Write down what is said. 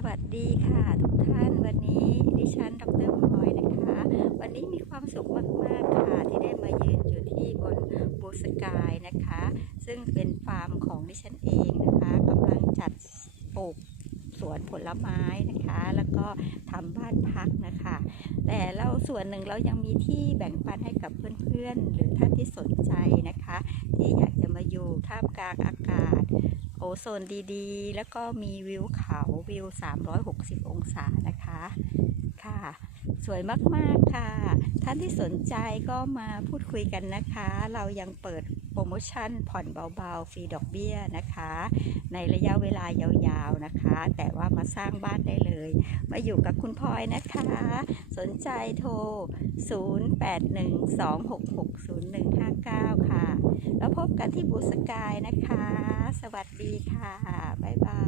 สวัสดีค่ะ ทุกท่านวันนี้ดิฉันดรพลอยนะคะ วันนี้มีความสุขมาก ๆ ค่ะ ที่ได้มายืนอยู่ที่บนบูสกายนะคะ ซึ่งเป็นฟาร์มของดิฉันเองนะคะกำลังจัดปลูกสวนผลไม้นะคะ แล้วก็ทำบ้านพักนะคะ แต่เราส่วนหนึ่งเรายังมีที่แบ่งปันให้กับเพื่อน ๆ หรือท่านที่สนใจนะคะ ที่อยากจะมาอยู่ท่ามกลางอากาศ โซนดีๆ แล้วก็มีวิวเขาวิว 360 องศานะคะค่ะ สวยมากๆค่ะ ท่านที่สนใจก็มาพูดคุยกันนะคะ เรายังเปิดโปรโมชั่นผ่อนเบาๆ ฟรีดอกเบี้ยนะคะ ในระยะเวลายาวๆนะคะ แต่ว่ามาสร้างบ้านได้เลย มาอยู่กับคุณพลอยนะคะ สนใจโทร 0812660159 ค่ะ แล้วพบกันที่บูสกายนะคะ วัสดีค่ะ บ๊ายบาย